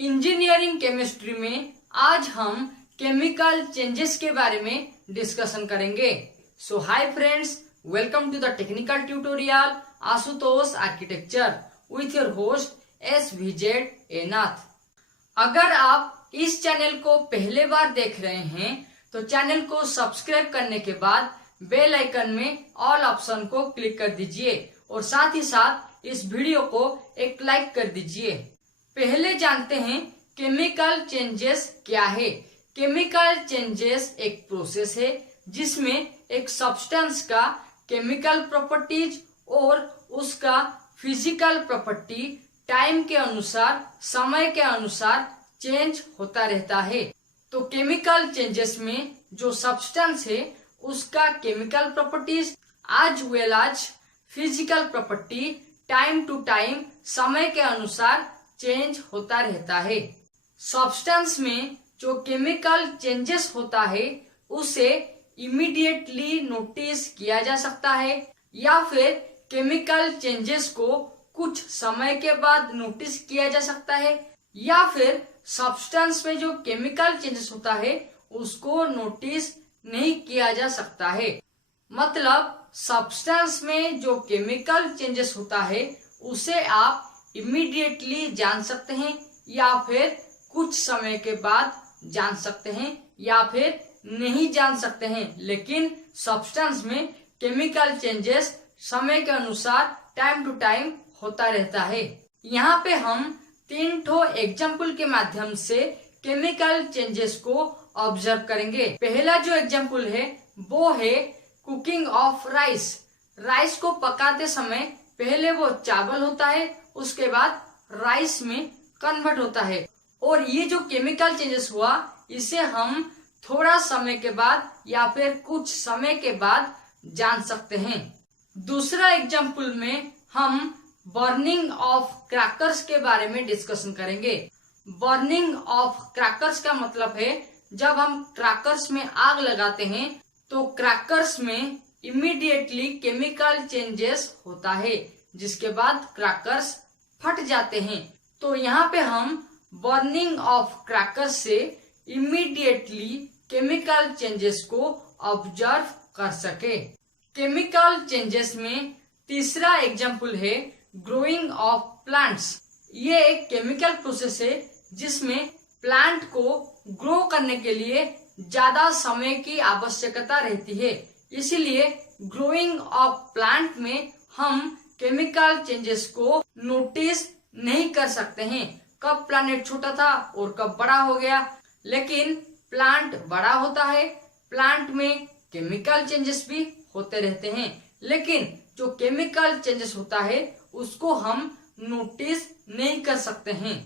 Engineering chemistry में आज हम केमिकल चेंजेस के बारे में डिस्कशन करेंगे। So hi friends, welcome to the technical tutorial Ashutosh architecture with your host S V Z A Nath. अगर आप इस चैनल को पहले बार देख रहे हैं तो चैनल को सब्सक्राइब करने के बाद बेल आइकन में ऑल ऑप्शन को क्लिक कर दीजिए और साथ ही साथ इस वीडियो को एक लाइक कर दीजिए। पहले जानते हैं केमिकल चेंजेस क्या है। केमिकल चेंजेस एक प्रोसेस है जिसमें एक सब्सटेंस का केमिकल प्रॉपर्टीज और उसका फिजिकल प्रॉपर्टी टाइम के अनुसार, समय के अनुसार चेंज होता रहता है। तो केमिकल चेंजेस में जो सब्सटेंस है उसका chemical properties as well as physical property time to time, समय के अनुसार चेंज होता रहता है। सब्सटेंस में जो केमिकल चेंजेस होता है उसे इमीडिएटली नोटिस किया जा सकता है या फिर केमिकल चेंजेस को कुछ समय के बाद नोटिस किया जा सकता है या फिर सब्सटेंस में जो केमिकल चेंजेस होता है उसको नोटिस नहीं किया जा सकता है। मतलब सब्सटेंस में जो केमिकल चेंजेस होता है उसे आप इमीडिएटली जान सकते हैं या फिर कुछ समय के बाद जान सकते हैं या फिर नहीं जान सकते हैं, लेकिन सब्सटेंस में केमिकल चेंजेस समय के अनुसार टाइम टू टाइम होता रहता है। यहाँ पे हम 3 ठो एग्जाम्पल के माध्यम से केमिकल चेंजेस को ऑब्जर्व करेंगे। पहला जो एग्जाम्पल है वो है कुकिंग ऑफ राइस। राइस को पकाते समय पहले वो चावल होता है, उसके बाद राइस में कन्वर्ट होता है और ये जो केमिकल चेंजेस हुआ इसे हम थोड़ा समय के बाद या फिर कुछ समय के बाद जान सकते हैं। दूसरा एग्जाम्पल में हम बर्निंग ऑफ क्रैकर्स के बारे में डिस्कशन करेंगे। बर्निंग ऑफ क्रैकर्स का मतलब है जब हम क्रैकर्स में आग लगाते हैं तो क्रैकर्स में इमीडिएटली केमिकल चेंजेस होता है जिसके बाद क्रैकर्स फट जाते हैं। तो यहाँ पे हम बर्निंग ऑफ क्रैकर्स से इमीडिएटली केमिकल चेंजेस को ऑब्जर्व कर सके। केमिकल चेंजेस में तीसरा एग्जाम्पल है ग्रोइंग ऑफ प्लांट्स। ये एक केमिकल प्रोसेस है जिसमें प्लांट को ग्रो करने के लिए ज्यादा समय की आवश्यकता रहती है, इसीलिए ग्रोइंग ऑफ प्लांट में हम केमिकल चेंजेस को नोटिस नहीं कर सकते हैं। कब प्लांट छोटा था और कब बड़ा हो गया, लेकिन प्लांट बड़ा होता है, प्लांट में केमिकल चेंजेस भी होते रहते हैं, लेकिन जो केमिकल चेंजेस होता है उसको हम नोटिस नहीं कर सकते हैं।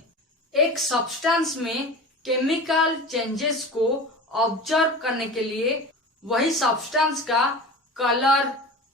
एक सब्सटेंस में केमिकल चेंजेस को ऑब्जर्व करने के लिए वही सब्सटेंस का कलर,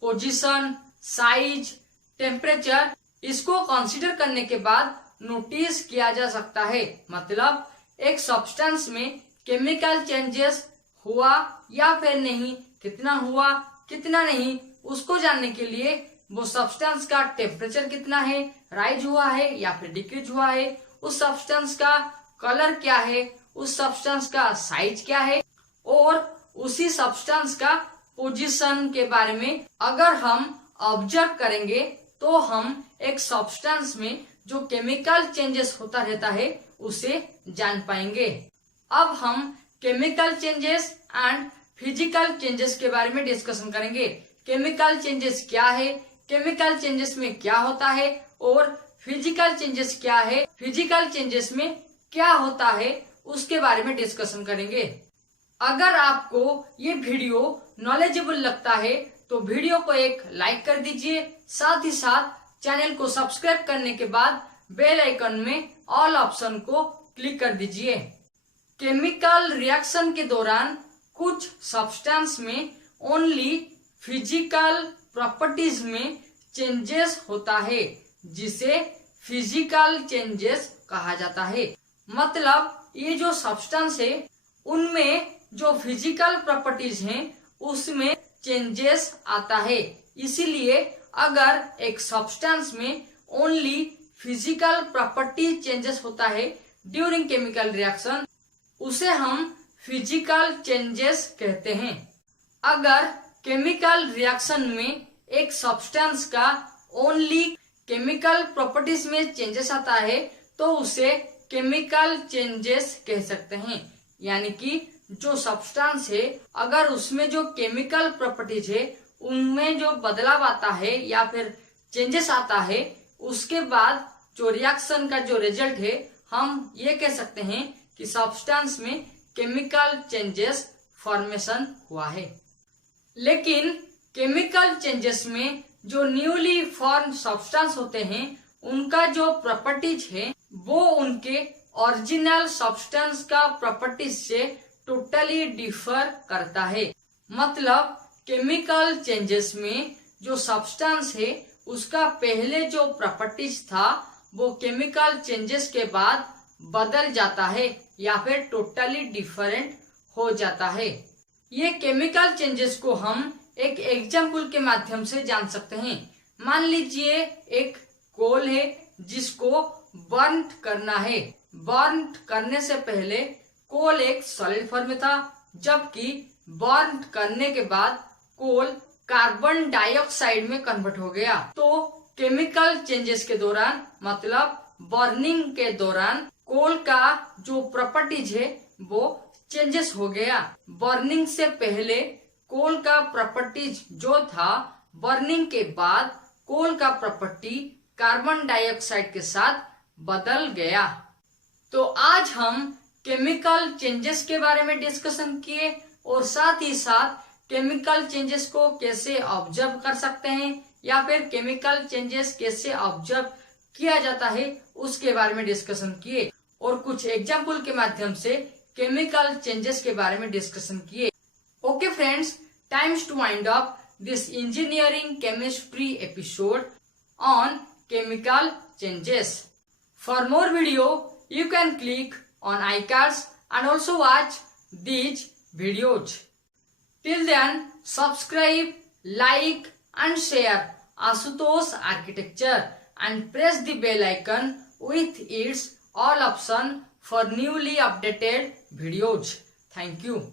पोजीशन, साइज, टेम्परेचर इसको कंसीडर करने के बाद नोटिस किया जा सकता है। मतलब एक सब्सटेंस में केमिकल चेंजेस हुआ या फिर नहीं, कितना हुआ कितना नहीं, उसको जानने के लिए वो सब्सटेंस का टेम्परेचर कितना है, राइज हुआ है या फिर डिक्रीज हुआ है, उस सब्सटेंस का कलर क्या है, उस सब्सटेंस का साइज क्या है और उसी सब्सटेंस का पोजीशन के बारे में अगर हम ऑब्जर्व करेंगे तो हम एक सब्सटेंस में जो केमिकल चेंजेस होता रहता है उसे जान पाएंगे। अब हम chemical changes and physical changes के बारे में डिस्कशन करेंगे। केमिकल चेंजेस क्या है, केमिकल चेंजेस में क्या होता है और फिजिकल चेंजेस क्या है, फिजिकल चेंजेस में क्या होता है उसके बारे में डिस्कशन करेंगे। अगर आपको ये वीडियो नॉलेजेबल लगता है तो वीडियो को एक लाइक कर दीजिए, साथ ही साथ चैनल को सब्सक्राइब करने के बाद बेल आइकन में ऑल ऑप्शन को क्लिक कर दीजिए। केमिकल रिएक्शन के दौरान कुछ सब्सटेंस में ओनली फिजिकल प्रॉपर्टीज में चेंजेस होता है जिसे फिजिकल चेंजेस कहा जाता है। मतलब ये जो सब्सटेंस है उनमें जो फिजिकल प्रॉपर्टीज हैं उसमें चेंजेस आता है, इसीलिए अगर एक सब्सटेंस में ओनली फिजिकल प्रॉपर्टी चेंजेस होता है ड्यूरिंग केमिकल रिएक्शन, उसे हम फिजिकल चेंजेस कहते हैं। अगर केमिकल रिएक्शन में एक सब्सटेंस का ओनली केमिकल प्रॉपर्टीज में चेंजेस आता है तो उसे केमिकल चेंजेस कह सकते हैं। यानी कि जो सब्सटेंस है अगर उसमें जो केमिकल प्रॉपर्टीज है उनमें जो बदलाव आता है या फिर चेंजेस आता है, उसके बाद जो रिएक्शन का जो रिजल्ट है हम ये कह सकते हैं कि सब्सटेंस में केमिकल चेंजेस फॉर्मेशन हुआ है। लेकिन केमिकल चेंजेस में जो न्यूली फॉर्म सब्सटेंस होते हैं उनका जो प्रॉपर्टीज है वो उनके ओरिजिनल सब्सटेंस का प्रॉपर्टीज से टोटली डिफर करता है। मतलब केमिकल चेंजेस में जो सब्सटेंस है उसका पहले जो प्रॉपर्टीज था वो केमिकल चेंजेस के बाद बदल जाता है या फिर टोटली डिफरेंट हो जाता है। ये केमिकल चेंजेस को हम एक एग्जाम्पल के माध्यम से जान सकते हैं। मान लीजिए एक कोल है जिसको बर्न करना है। बर्न करने से पहले कोल एक सॉलिड फॉर्म में था, जबकि बर्न करने के बाद कोल कार्बन डाइऑक्साइड में कन्वर्ट हो गया। तो केमिकल चेंजेस के दौरान मतलब बर्निंग के दौरान कोल का जो प्रॉपर्टीज है वो चेंजेस हो गया। बर्निंग से पहले कोल का प्रॉपर्टीज जो था, बर्निंग के बाद कोल का प्रॉपर्टी कार्बन डाइऑक्साइड के साथ बदल गया। तो आज हम केमिकल चेंजेस के बारे में डिस्कशन किए और साथ ही साथ केमिकल चेंजेस को कैसे ऑब्जर्व कर सकते हैं या फिर केमिकल चेंजेस कैसे ऑब्जर्व किया जाता है उसके बारे में डिस्कशन किए और कुछ एग्जाम्पल के माध्यम से केमिकल चेंजेस के बारे में डिस्कशन किए। Okay friends, times to wind up this engineering chemistry episode on chemical changes. For more video, you can click on iCards and also watch these videos. Till then, subscribe, like and share Ashutosh Architecture and press the bell icon with its all option for newly updated videos. Thank you.